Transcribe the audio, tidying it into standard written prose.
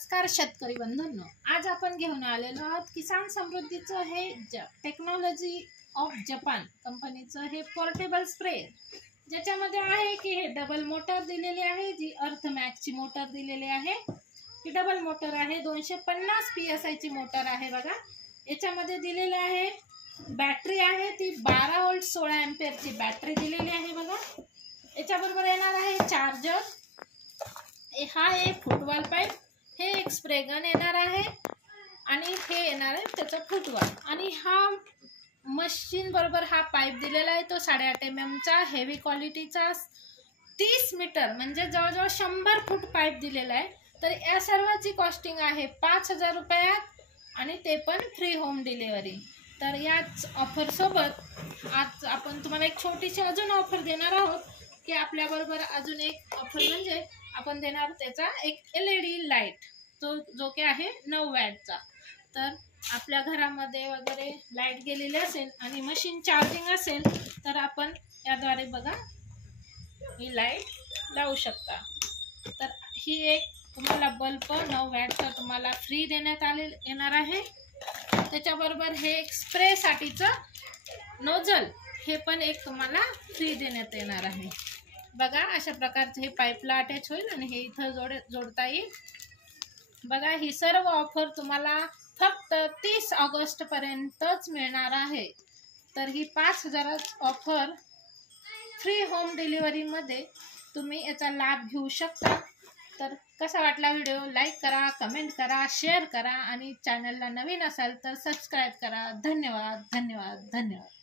नमस्कार शेतकरी बंधूंनो, आज आपण घेऊन आलेलो आहोत किसान समृद्धीचं हे टेक्नॉलॉजी ऑफ जपान कंपनीचं हे पोर्टेबल स्प्रे, ज्याच्यामध्ये आहे की हे डबल मोटर दिलेली आहे, जी अर्थमॅक्सची मोटर दिलेली आहे। ही डबल मोटर आहे, 250 PSI ची मोटर आहे। बघा याच्यामध्ये दिलेले आहे बॅटरी आहे ती 12 वोल्ट 16 एंपियरची बॅटरी दिलेली आहे। बघा याच्याबरोबर येणार आहे चार्जर, हा एक फुटवॉल पाईप, हे एक स्प्रे गन येणार आहे आणि हे येणार आहे त्याचा फुटवॉल। आणि हा मशीन बरोबर हा पाईप दिलेला आहे तो 8.5 mm चा हेवी क्वालिटीचा 30 मीटर म्हणजे जवळजवळ 100 फूट पाईप दिलेला आहे। तर या सर्वाची कॉस्टिंग आहे 5000 रुपयात आणि ते पण फ्री होम डिलिव्हरी। तर याच ऑफर सोबत आज आपण तुम्हाला एक छोटीशी अजून ऑफर देणार आहोत की आपल्या बरोबर अजून एक ऑफर म्हणजे आपण देणार त्याचा एक LED लाईट, जो की आहे 9 वॅटचा। तर आपल्या घरामध्ये वगैरे लाईट गेलेली असेल आणि मशीन चार्जिंग असेल तर आपण याद्वारे बघा ही लाईट लावू शकता। तर ही एक तुम्हाला बल्ब 9 वॅटचा तुम्हाला फ्री देण्यात येणार आहे। त्याच्याबरोबर हे एक स्प्रे साठीचं नोझल हे पण एक तुम्हाला फ्री देण्यात येणार आहे। बघा अशा प्रकारचे हे पाईपला अटॅच होईल आणि हे इथं जोडता येईल। बघा ही सर्व ऑफर तुम्हाला फक्त 30 ऑगस्ट पर्यंतच मिळणार आहे। तर ही 5000 ऑफर फ्री होम डिलिव्हरी मध्ये तुम्ही याचा लाभ घेऊ शकता। तर कसा वाटला व्हिडिओ लाईक करा, कमेंट करा, शेअर करा आणि चॅनलला नवीन असाल तर सबस्क्राईब करा। धन्यवाद धन्यवाद धन्यवाद।